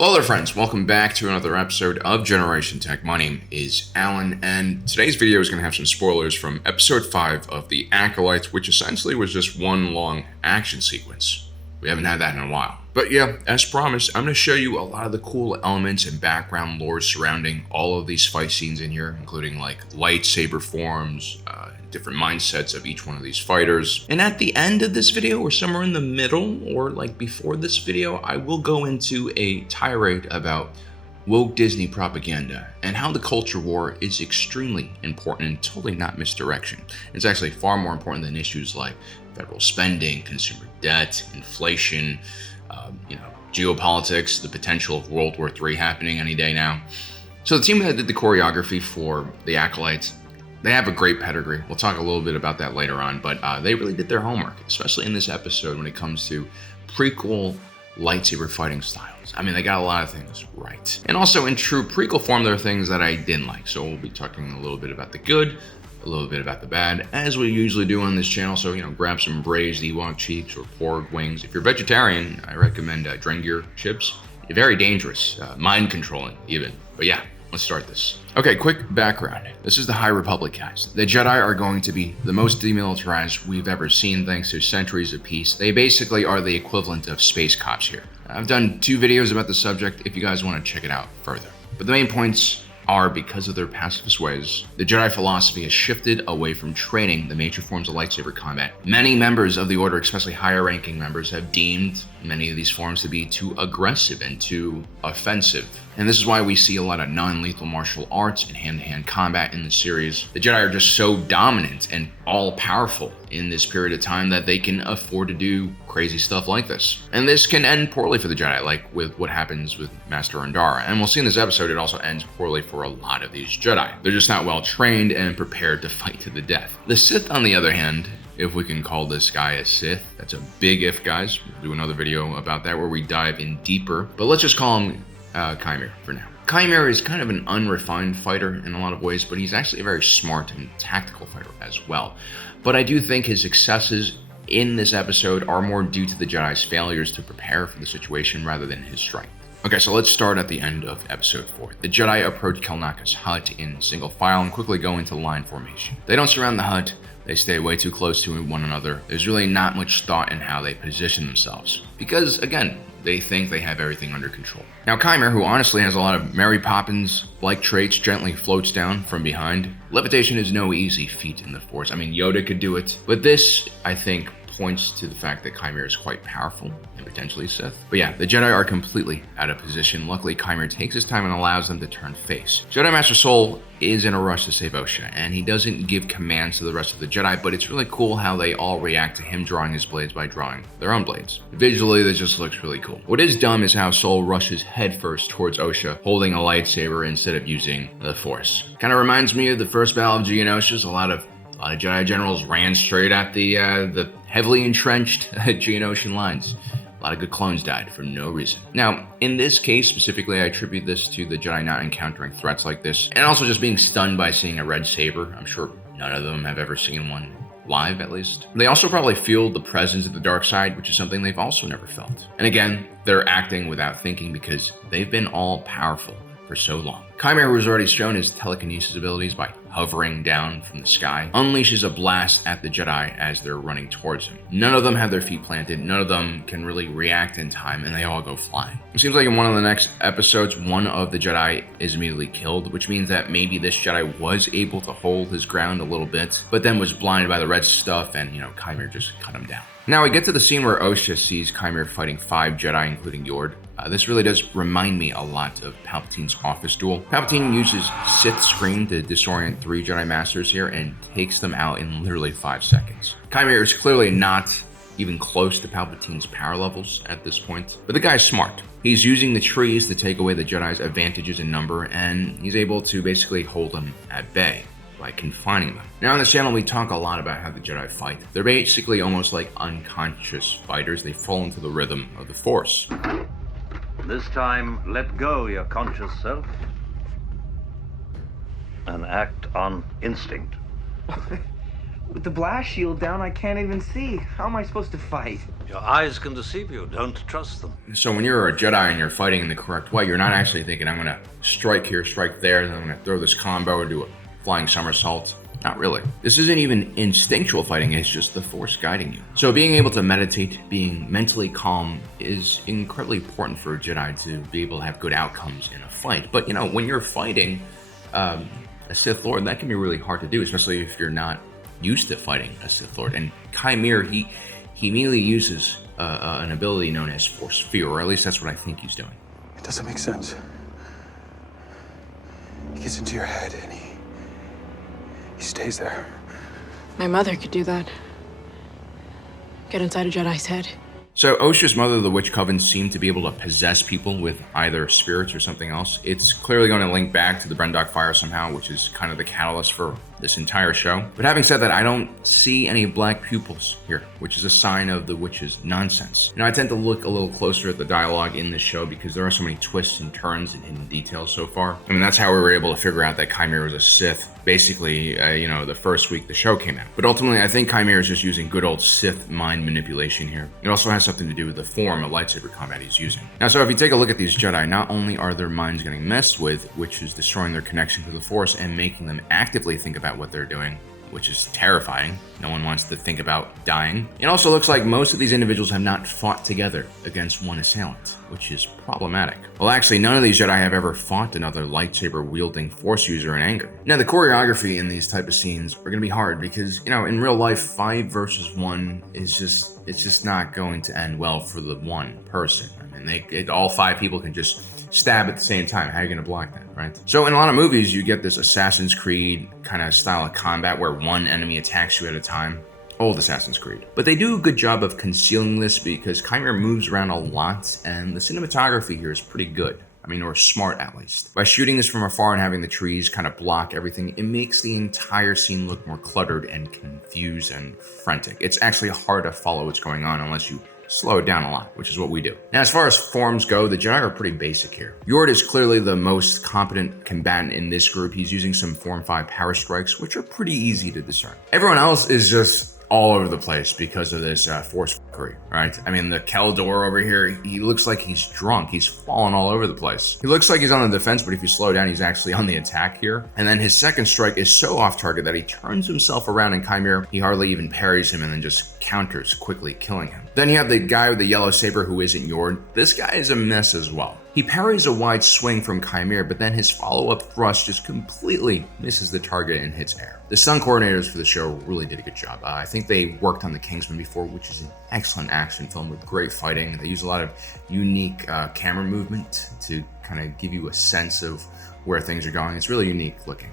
Hello there friends, welcome back to another episode of Generation Tech. My name is Alan, and today's video is going to have some spoilers from episode 5 of the Acolyte, which essentially was just one long action sequence. We haven't had that in a while. But yeah, as promised, I'm going to show you a lot of the cool elements and background lore surrounding all of these fight scenes in here, including like lightsaber forms, different mindsets of each one of these fighters. And at the end of this video, or somewhere in the middle, or like before this video, I will go into a tirade about woke Disney propaganda and how the culture war is extremely important and totally not misdirection. It's actually far more important than issues like federal spending, consumer debt, inflation, geopolitics, the potential of World War III happening any day now. So the team that did the choreography for the Acolytes, they have a great pedigree. We'll talk a little bit about that later on, but they really did their homework, especially in this episode when it comes to prequel lightsaber fighting styles. I mean, they got a lot of things right. And also in true prequel form, there are things that I didn't like. So we'll be talking a little bit about the good, a little bit about the bad, as we usually do on this channel. So, grab some braised Ewok cheeks or pork wings. If you're vegetarian, I recommend Drengir chips. They're very dangerous, mind controlling even. But yeah, let's start this. Okay, quick background. This is the High Republic, guys. The Jedi are going to be the most demilitarized we've ever seen thanks to centuries of peace. They basically are the equivalent of space cops here. I've done 2 videos about the subject if you guys want to check it out further. But the main points are, because of their pacifist ways, the Jedi philosophy has shifted away from training the major forms of lightsaber combat. Many members of the Order, especially higher ranking members, have deemed many of these forms to be too aggressive and too offensive. And this is why we see a lot of non-lethal martial arts and hand-to-hand combat in the series. The Jedi are just so dominant and all-powerful in this period of time that they can afford to do crazy stuff like this. And this can end poorly for the Jedi, like with what happens with Master Undara. And we'll see in this episode, it also ends poorly for a lot of these Jedi. They're just not well trained and prepared to fight to the death. The Sith, on the other hand, if we can call this guy a Sith, that's a big if, guys. We'll do another video about that where we dive in deeper. But let's just call him Chimera for now. Chimera is kind of an unrefined fighter in a lot of ways, but he's actually a very smart and tactical fighter as well. But I do think his successes in this episode are more due to the Jedi's failures to prepare for the situation rather than his strength. Okay, so let's start at the end of episode 4. The Jedi approach Kelnaka's hut in single file and quickly go into line formation. They don't surround the hut, they stay way too close to one another. There's really not much thought in how they position themselves, because again, they think they have everything under control. Now Chimera, who honestly has a lot of Mary Poppins-like traits, gently floats down from behind. Levitation is no easy feat in the Force. I mean, Yoda could do it, but this, I think, points to the fact that Chimera is quite powerful and potentially Sith. But yeah, the Jedi are completely out of position. Luckily, Chimera takes his time and allows them to turn face. Jedi Master Soul is in a rush to save Osha, and he doesn't give commands to the rest of the Jedi, but it's really cool how they all react to him drawing his blades by drawing their own blades. Visually, this just looks really cool. What is dumb is how Soul rushes headfirst towards Osha, holding a lightsaber instead of using the Force. Kind of reminds me of the first battle of Geonosis. A lot of Jedi generals ran straight at the heavily entrenched Geonosian lines. A lot of good clones died for no reason. Now, in this case specifically, I attribute this to the Jedi not encountering threats like this, and also just being stunned by seeing a red saber. I'm sure none of them have ever seen one live, at least. They also probably feel the presence of the dark side, which is something they've also never felt. And again, they're acting without thinking because they've been all powerful for so long. Chimera, who has already shown his telekinesis abilities by hovering down from the sky, unleashes a blast at the Jedi as they're running towards him. None of them have their feet planted, none of them can really react in time, and they all go flying. It seems like in one of the next episodes, one of the Jedi is immediately killed, which means that maybe this Jedi was able to hold his ground a little bit, but then was blinded by the red stuff and, Chimera just cut him down. Now we get to the scene where Osha sees Chimera fighting 5 Jedi, including Yord. This really does remind me a lot of Palpatine's office duel. Palpatine uses Sith Scream to disorient 3 Jedi Masters here and takes them out in literally 5 seconds. Chimera is clearly not even close to Palpatine's power levels at this point, but the guy's smart. He's using the trees to take away the Jedi's advantages in number, and he's able to basically hold them at bay by confining them. Now on this channel, we talk a lot about how the Jedi fight. They're basically almost like unconscious fighters. They fall into the rhythm of the Force. This time, let go your conscious self and act on instinct. With the blast shield down, I can't even see. How am I supposed to fight? Your eyes can deceive you. Don't trust them. So when you're a Jedi and you're fighting in the correct way, you're not actually thinking, I'm going to strike here, strike there, then I'm going to throw this combo and do a flying somersault. Not really. This isn't even instinctual fighting, it's just the Force guiding you. So being able to meditate, being mentally calm is incredibly important for a Jedi to be able to have good outcomes in a fight. But, when you're fighting a Sith Lord, that can be really hard to do, especially if you're not used to fighting a Sith Lord. And Chimera, he immediately uses an ability known as Force Fear, or at least that's what I think he's doing. It doesn't make sense. He gets into your head and he stays there. My mother could do that. Get inside a Jedi's head. So Osha's mother, the Witch Coven, seemed to be able to possess people with either spirits or something else. It's clearly going to link back to the Brendok Fire somehow, which is kind of the catalyst for this entire show. But having said that, I don't see any black pupils here, which is a sign of the witch's nonsense. I tend to look a little closer at the dialogue in this show because there are so many twists and turns and hidden details so far. That's how we were able to figure out that Chimera was a Sith, basically, the first week the show came out. But ultimately, I think Chimera is just using good old Sith mind manipulation here. It also has something to do with the form of lightsaber combat he's using. Now, so if you take a look at these Jedi, not only are their minds getting messed with, which is destroying their connection to the Force and making them actively think about what they're doing, which is terrifying. No one wants to think about dying. It also looks like most of these individuals have not fought together against one assailant, which is problematic. Well, actually, none of these Jedi have ever fought another lightsaber-wielding Force user in anger. Now, the choreography in these type of scenes are going to be hard because, in real life, 5 versus 1 is just not going to end well for the one person. All 5 people can just stab at the same time. How are you going to block that, right? So in a lot of movies, you get this Assassin's Creed kind of style of combat where one enemy attacks you at a time. Old Assassin's Creed. But they do a good job of concealing this because Chimera moves around a lot and the cinematography here is pretty good. Or smart at least. By shooting this from afar and having the trees kind of block everything, it makes the entire scene look more cluttered and confused and frantic. It's actually hard to follow what's going on unless you slow it down a lot, which is what we do. Now, as far as forms go, the Jedi are pretty basic here. Yord is clearly the most competent combatant in this group. He's using some Form 5 power strikes, which are pretty easy to discern. Everyone else is just all over the place because of this Force fuckery, right? The Keldor over here, he looks like he's drunk. He's falling all over the place. He looks like he's on the defense, but if you slow down, he's actually on the attack here. And then his second strike is so off target that he turns himself around in Chimera. He hardly even parries him and then just counters, quickly killing him. Then you have the guy with the yellow saber who isn't Yord. This guy is a mess as well. He parries a wide swing from Chimera, but then his follow-up thrust just completely misses the target and hits air. The stunt coordinators for the show really did a good job. I think they worked on The Kingsman before, which is an excellent action film with great fighting. They use a lot of unique camera movement to kind of give you a sense of where things are going. It's really unique looking.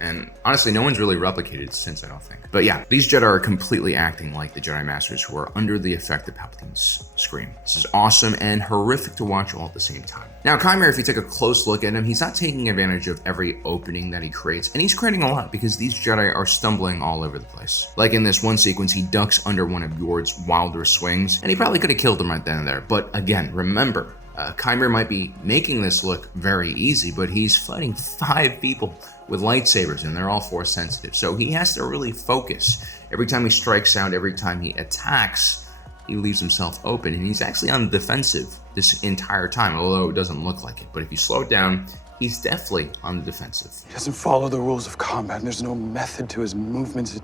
And honestly, no one's really replicated since, I don't think. But yeah, these Jedi are completely acting like the Jedi Masters who are under the effect of Palpatine's scream. This is awesome and horrific to watch all at the same time. Now, Chimera, if you take a close look at him, he's not taking advantage of every opening that he creates, and he's creating a lot because these Jedi are stumbling all over the place. Like in this one sequence, he ducks under one of Yord's wilder swings, and he probably could have killed him right then and there. But again, remember, Chimera might be making this look very easy, but he's fighting 5 people with lightsabers, and they're all Force sensitive. So he has to really focus. Every time he strikes out, every time he attacks, he leaves himself open, and he's actually on the defensive this entire time, although it doesn't look like it. But if you slow it down, he's definitely on the defensive. He doesn't follow the rules of combat, and there's no method to his movements.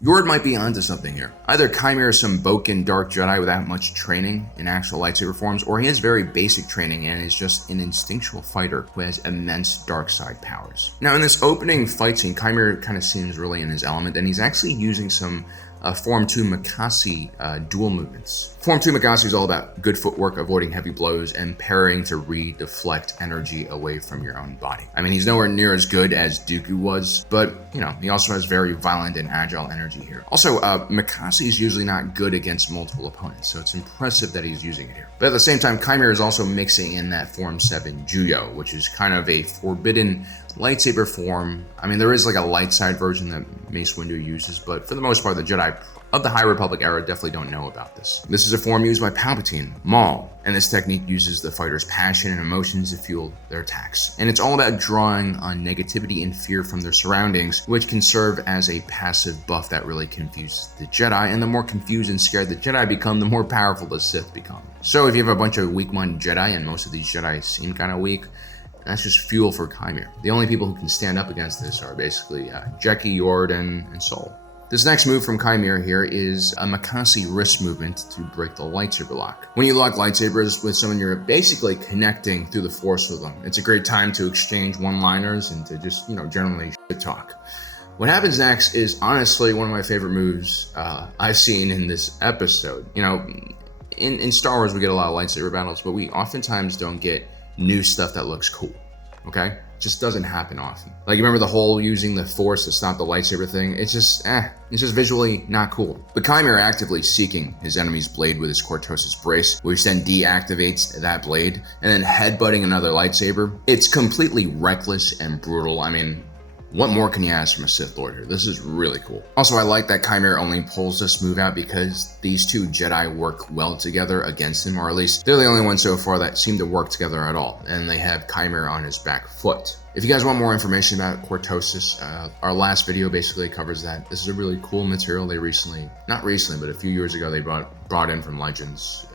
Yord might be onto something here. Either Chimera is some Boken Dark Jedi without much training in actual lightsaber forms, or he has very basic training and is just an instinctual fighter who has immense dark side powers. Now, in this opening fight scene, Chimera kind of seems really in his element, and he's actually using some Form 2 Makasi dual movements. Form 2 Makasi is all about good footwork, avoiding heavy blows, and parrying to re-deflect energy away from your own body. He's nowhere near as good as Dooku was, but, he also has very violent and agile energy here. Also, Makasi is usually not good against multiple opponents, so it's impressive that he's using it here. But at the same time, Chimera is also mixing in that Form 7 Juyo, which is kind of a forbidden lightsaber form, I mean, there is like a light side version that Mace Windu uses, but for the most part, the Jedi of the High Republic era definitely don't know about this. This is a form used by Palpatine, Maul, and this technique uses the fighter's passion and emotions to fuel their attacks. And it's all about drawing on negativity and fear from their surroundings, which can serve as a passive buff that really confuses the Jedi, and the more confused and scared the Jedi become, the more powerful the Sith become. So if you have a bunch of weak-minded Jedi, and most of these Jedi seem kind of weak, that's just fuel for Chimera. The only people who can stand up against this are basically Jeki, Yord, and Sol. This next move from Chimera here is a Makasi wrist movement to break the lightsaber lock. When you lock lightsabers with someone, you're basically connecting through the Force with them. It's a great time to exchange one-liners and to just, generally shit talk. What happens next is honestly one of my favorite moves I've seen in this episode. In Star Wars we get a lot of lightsaber battles, but we oftentimes don't get new stuff that looks cool, okay? It just doesn't happen often. Like, you remember the whole using the Force to stop the lightsaber thing? It's just visually not cool. But Chimera actively seeking his enemy's blade with his Cortosis brace, which then deactivates that blade, and then headbutting another lightsaber. It's completely reckless and brutal. I mean, what more can you ask from a Sith Lord here? This is really cool. Also, I like that Chimera only pulls this move out because these two Jedi work well together against him, or at least they're the only ones so far that seem to work together at all, and they have Chimera on his back foot. If you guys want more information about Cortosis, our last video basically covers that. This is a really cool material they not recently, but a few years ago they brought in from Legends.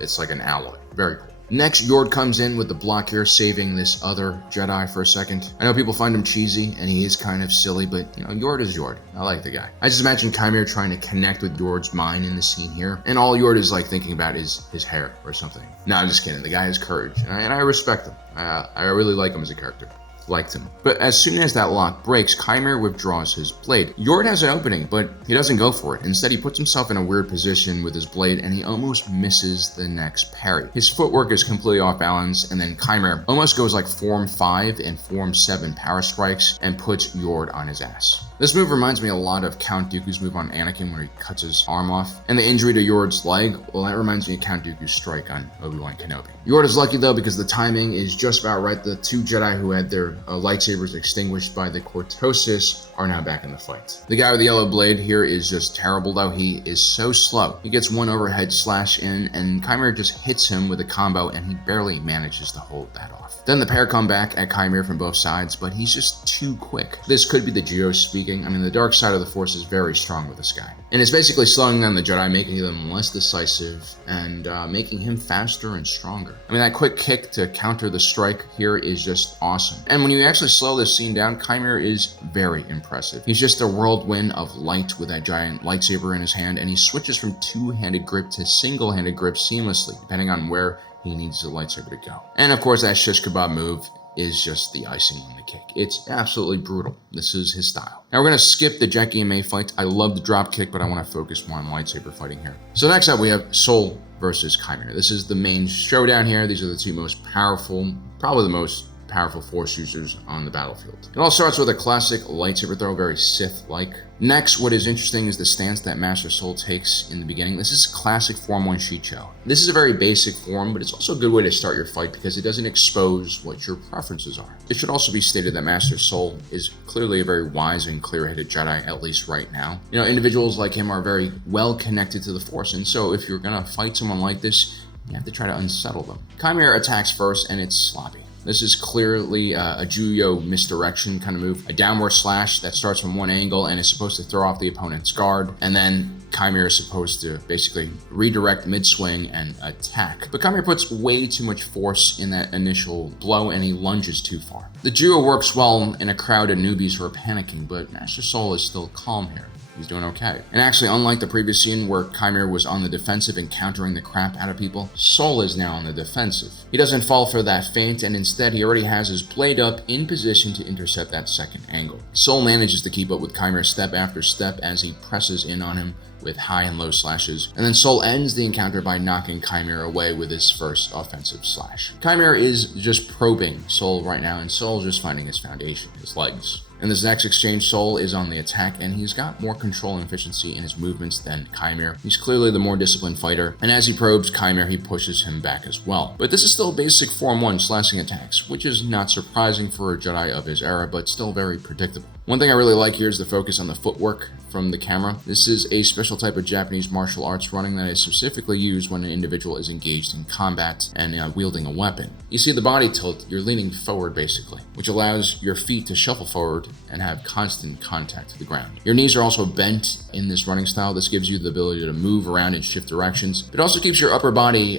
It's like an alloy. Very cool. Next, Yord comes in with the block here, saving this other Jedi for a second. I know people find him cheesy, and he is kind of silly, but, Yord is Yord. I like the guy. I just imagine Chimera trying to connect with Yord's mind in the scene here, and all Yord is, thinking about is his hair or something. No, I'm just kidding. The guy has courage, and I respect him. I really like him as a character. Liked him. But as soon as that lock breaks, Chimera withdraws his blade. Yord has an opening, but he doesn't go for it. Instead, he puts himself in a weird position with his blade, and he almost misses the next parry. His footwork is completely off balance, and then Chimera almost goes like Form 5 and Form 7 power strikes and puts Yord on his ass. This move reminds me a lot of Count Dooku's move on Anakin where he cuts his arm off. And the injury to Yord's leg, well, that reminds me of Count Dooku's strike on Obi-Wan Kenobi. Yord is lucky though because the timing is just about right. The two Jedi who had their lightsabers extinguished by the Cortosis are now back in the fight. The guy with the yellow blade here is just terrible though. He is so slow. He gets one overhead slash in and Chimera just hits him with a combo and he barely manages to hold that off. Then the pair come back at Chimera from both sides, but he's just too quick. This could be the Geo speaking. I mean, the dark side of the Force is very strong with this guy. And it's basically slowing down the Jedi, making them less decisive and making him faster and stronger. I mean, that quick kick to counter the strike here is just awesome. And when you actually slow this scene down, Chimera is very impressive. He's just a whirlwind of light with that giant lightsaber in his hand, and he switches from two-handed grip to single-handed grip seamlessly, depending on where he needs the lightsaber to go. And of course, that shish kebab move is just the icing on the cake. It's absolutely brutal. This is his style. Now we're going to skip the Jeki and May fight. I love the drop kick, but I want to focus more on lightsaber fighting here. So next up we have Sol versus Chimera. This is the main showdown here. These are the two most powerful, probably the most powerful Force users on the battlefield. It all starts with a classic lightsaber throw, very Sith-like. Next, what is interesting is the stance that Master Sol takes in the beginning. This is classic Form 1 Shicho. This is a very basic form, but it's also a good way to start your fight because it doesn't expose what your preferences are. It should also be stated that Master Sol is clearly a very wise and clear-headed Jedi, at least right now. Individuals like him are very well connected to the Force, and so if you're gonna fight someone like this, you have to try to unsettle them. Chimera attacks first, and it's sloppy. This is clearly a Juyo misdirection kind of move. A downward slash that starts from one angle and is supposed to throw off the opponent's guard. And then Chimera is supposed to basically redirect mid-swing and attack. But Chimera puts way too much force in that initial blow and he lunges too far. The Juyo works well in a crowd of newbies who are panicking, but Master Sol is still calm here. He's doing okay. And actually, unlike the previous scene where Chimera was on the defensive and countering the crap out of people, Sol is now on the defensive. He doesn't fall for that feint, and instead he already has his blade up in position to intercept that second angle. Sol manages to keep up with Chimera step after step as he presses in on him with high and low slashes, and then Sol ends the encounter by knocking Chimera away with his first offensive slash. Chimera is just probing Sol right now, and Sol's just finding his foundation, his legs. In this next exchange, Sol is on the attack, and he's got more control and efficiency in his movements than Chimera. He's clearly the more disciplined fighter, and as he probes Chimera, he pushes him back as well. But this is still basic Form 1 slashing attacks, which is not surprising for a Jedi of his era, but still very predictable. One thing I really like here is the focus on the footwork from the camera. This is a special type of Japanese martial arts running that is specifically used when an individual is engaged in combat and wielding a weapon. You see the body tilt, you're leaning forward basically, which allows your feet to shuffle forward and have constant contact to the ground. Your knees are also bent in this running style. This gives you the ability to move around and shift directions. It also keeps your upper body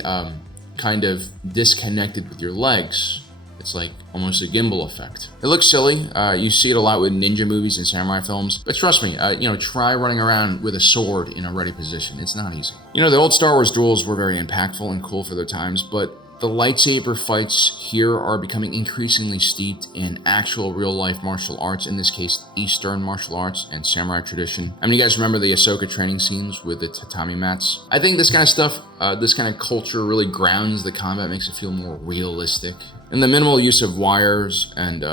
kind of disconnected with your legs. It's like almost a gimbal effect. It looks silly. You see it a lot with ninja movies and samurai films. But trust me, try running around with a sword in a ready position. It's not easy. The old Star Wars duels were very impactful and cool for their times, but the lightsaber fights here are becoming increasingly steeped in actual real-life martial arts, in this case, Eastern martial arts and samurai tradition. I mean, you guys remember the Ahsoka training scenes with the tatami mats? I think this kind of stuff, this kind of culture really grounds the combat, makes it feel more realistic. And the minimal use of wires and,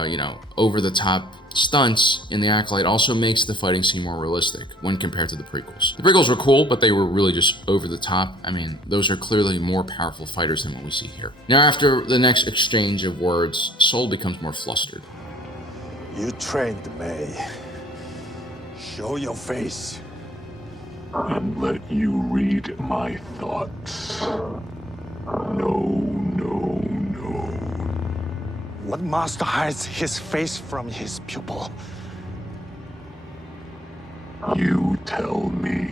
over-the-top stunts in the Acolyte also makes the fighting seem more realistic when compared to the prequels. The prequels were cool, but they were really just over the top. I mean, those are clearly more powerful fighters than what we see here. Now, after the next exchange of words, Sol becomes more flustered. You trained me. Show your face. And let you read my thoughts. No. What master hides his face from his pupil? You tell me.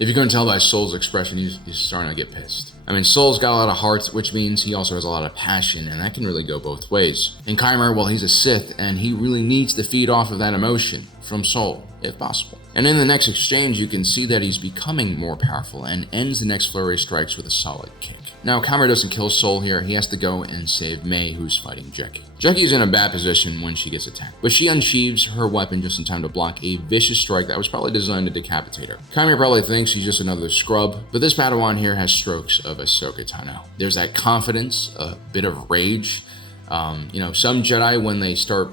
If you couldn't tell by Sol's expression, he's starting to get pissed. I mean, Sol's got a lot of heart, which means he also has a lot of passion, and that can really go both ways. And Chimera, well, he's a Sith, and he really needs to feed off of that emotion from Sol, if possible. And in the next exchange, you can see that he's becoming more powerful and ends the next flurry of strikes with a solid kick. Now, Chimera doesn't kill Sol here. He has to go and save May, who's fighting Jeki. Jeki's in a bad position when she gets attacked, but she unsheathes her weapon just in time to block a vicious strike that was probably designed to decapitate her. Chimera probably thinks she's just another scrub, but this Padawan here has strokes of Ahsoka Tano. There's that confidence, a bit of rage. Some Jedi, when they start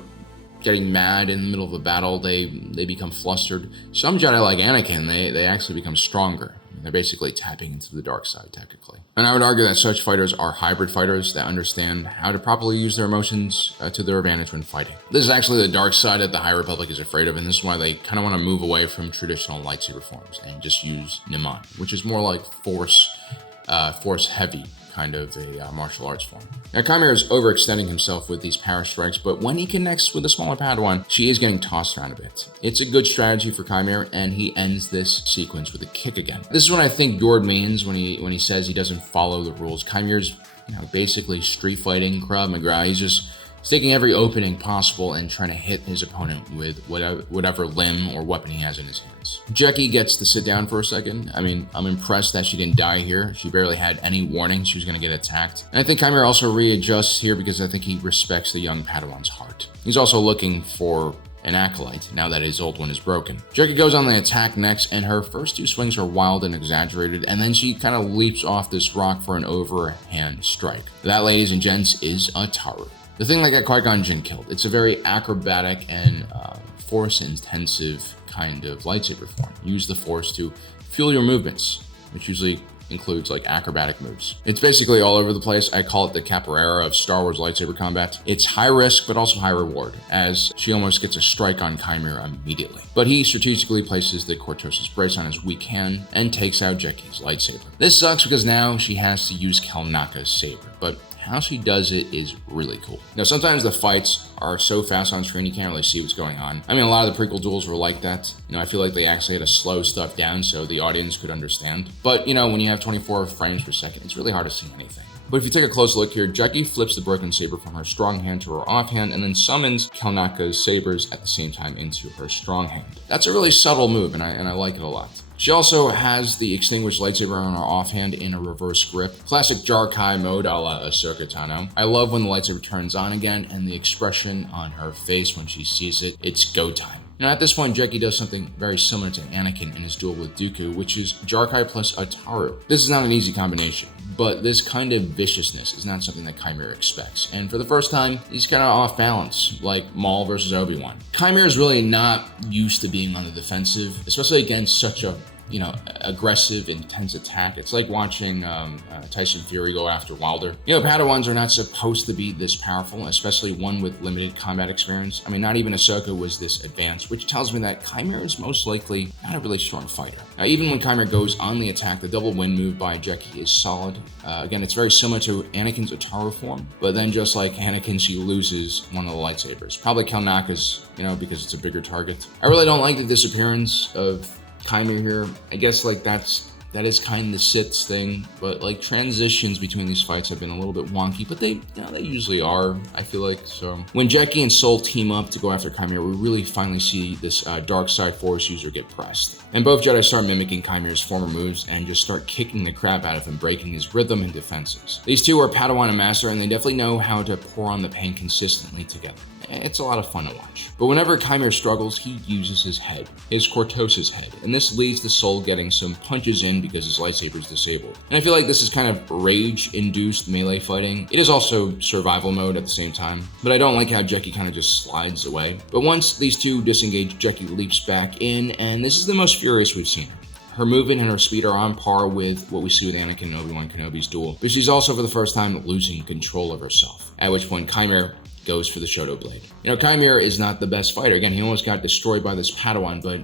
getting mad in the middle of a battle, they become flustered. Some Jedi, like Anakin, they actually become stronger. They're basically tapping into the dark side, technically. And I would argue that such fighters are hybrid fighters that understand how to properly use their emotions to their advantage when fighting. This is actually the dark side that the High Republic is afraid of, and this is why they kind of want to move away from traditional lightsaber forms and just use Niman, which is more like force heavy kind of a martial arts form. Now, Chimera is overextending himself with these power strikes, but when he connects with a smaller Padawan, she is getting tossed around a bit. It's a good strategy for Chimera, and he ends this sequence with a kick again. This is what I think Gord means when he says he doesn't follow the rules. Chimera's basically street fighting Krav Maga. He's just taking every opening possible and trying to hit his opponent with whatever limb or weapon he has in his hands. Jeki gets to sit down for a second. I mean, I'm impressed that she didn't die here. She barely had any warning she was going to get attacked. And I think Chimera also readjusts here because I think he respects the young Padawan's heart. He's also looking for an Acolyte, now that his old one is broken. Jeki goes on the attack next, and her first two swings are wild and exaggerated, and then she kind of leaps off this rock for an overhand strike. That, ladies and gents, is a Taru. The thing that got Qui-Gon Jinn killed. It's a very acrobatic and force-intensive kind of lightsaber form. Use the force to fuel your movements, which usually includes like acrobatic moves. It's basically all over the place. I call it the capoeira of Star Wars lightsaber combat. It's high risk, but also high reward, as she almost gets a strike on Chimera immediately. But he strategically places the Cortosis brace on his weak hand and takes out Jeki's lightsaber. This sucks because now she has to use Kelnaka's saber, but how she does it is really cool. Now, sometimes the fights are so fast on screen you can't really see what's going on. I mean, a lot of the prequel duels were like that. I feel like they actually had to slow stuff down so the audience could understand. But, when you have 24 frames per second, it's really hard to see anything. But if you take a close look here, Jeki flips the broken saber from her strong hand to her offhand and then summons Kelnaka's sabers at the same time into her strong hand. That's a really subtle move, and I like it a lot. She also has the extinguished lightsaber on her offhand in a reverse grip. Classic Jarkai mode a la Ahsoka Tano. I love when the lightsaber turns on again and the expression on her face when she sees it. It's go time. At this point, Jeki does something very similar to Anakin in his duel with Dooku, which is Jarkai plus Ataru. This is not an easy combination, but this kind of viciousness is not something that Chimera expects. And for the first time, he's kind of off balance, like Maul versus Obi-Wan. Chimera is really not used to being on the defensive, especially against such a aggressive, intense attack. It's like watching Tyson Fury go after Wilder. Padawans are not supposed to be this powerful, especially one with limited combat experience. I mean, not even Ahsoka was this advanced, which tells me that Chimera is most likely not a really strong fighter. Now, even when Chimera goes on the attack, the double wind move by Jeki is solid. Again, it's very similar to Anakin's Ataru form, but then just like Anakin, she loses one of the lightsabers. Probably Kelnaka's, because it's a bigger target. I really don't like the disappearance of Chimera here. I guess like that is kind of the Sith's thing, but like transitions between these fights have been a little bit wonky, but they usually are, I feel like. So when Jeki and Soul team up to go after Chimera, we really finally see this dark side Force user get pressed. And both Jedi start mimicking Chimera's former moves and just start kicking the crap out of him, breaking his rhythm and defenses. These two are Padawan and Master, and they definitely know how to pour on the pain consistently together. It's a lot of fun to watch. But whenever Chimera struggles, he uses his head, his Cortosis head, and this leads to Soul getting some punches in because his lightsaber is disabled. And I feel like this is kind of rage-induced melee fighting. It is also survival mode at the same time, but I don't like how Jeki kind of just slides away. But once these two disengage, Jeki leaps back in, and this is the most furious we've seen her. Her movement and her speed are on par with what we see with Anakin and Obi-Wan Kenobi's duel, but she's also for the first time losing control of herself, at which point Chimera goes for the Shoto Blade. Chimera is not the best fighter. Again, he almost got destroyed by this Padawan, but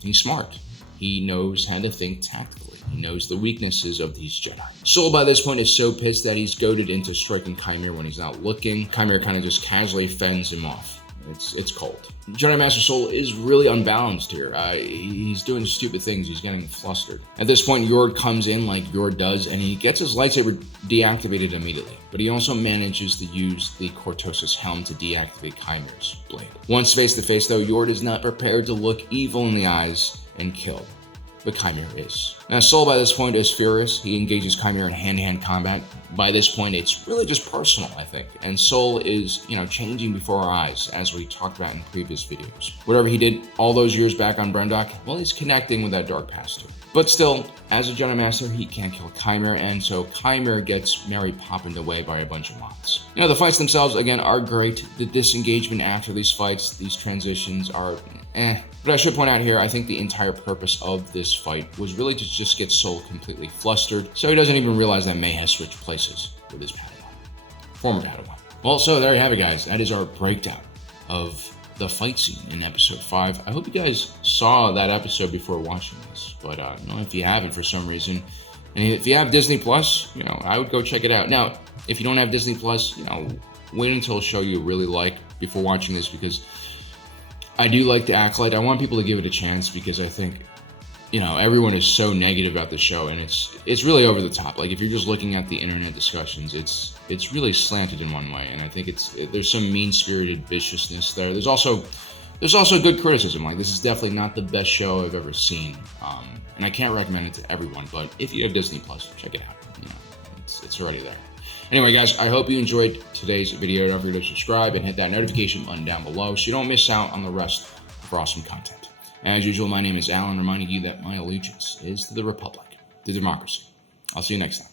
he's smart. He knows how to think tactically. He knows the weaknesses of these Jedi. Soul by this point is so pissed that he's goaded into striking Chimera when he's not looking. Chimera kind of just casually fends him off. It's cold. Jedi Master Soul is really unbalanced here. He's doing stupid things. He's getting flustered. At this point, Yord comes in like Yord does, and he gets his lightsaber deactivated immediately. But he also manages to use the Cortosis helm to deactivate Chimera's blade. Once face to face, though, Yord is not prepared to look evil in the eyes and kill. But Chimera is. Now, Soul by this point is furious. He engages Chimera in hand-to-hand combat. By this point, it's really just personal, I think. And Soul is, changing before our eyes, as we talked about in previous videos. Whatever he did all those years back on Brendok, well, he's connecting with that dark past too. But still, as a Jedi Master, he can't kill Chimera, and so Chimera gets Mary Poppined away by a bunch of mods. The fights themselves, again, are great. The disengagement after these fights, these transitions are But I should point out here, I think the entire purpose of this fight was really to just get Soul completely flustered, so he doesn't even realize that May has switched places with his Padawan. Former Padawan. Well, so there you have it, guys. That is our breakdown of the fight scene in episode 5. I hope you guys saw that episode before watching this, but if you haven't for some reason, and if you have Disney Plus, I would go check it out. Now, if you don't have Disney Plus, wait until a show you really like before watching this, because I do like the Acolyte. I want people to give it a chance because I think, everyone is so negative about the show, and it's really over the top. Like, if you're just looking at the internet discussions, it's really slanted in one way, and I think there's some mean-spirited viciousness there. There's also good criticism. Like, this is definitely not the best show I've ever seen, and I can't recommend it to everyone. But if you have Disney Plus, check it out. It's already there. Anyway, guys, I hope you enjoyed today's video. Don't forget to subscribe and hit that notification button down below so you don't miss out on the rest of our awesome content. As usual, my name is Alan, reminding you that my allegiance is to the Republic, to democracy. I'll see you next time.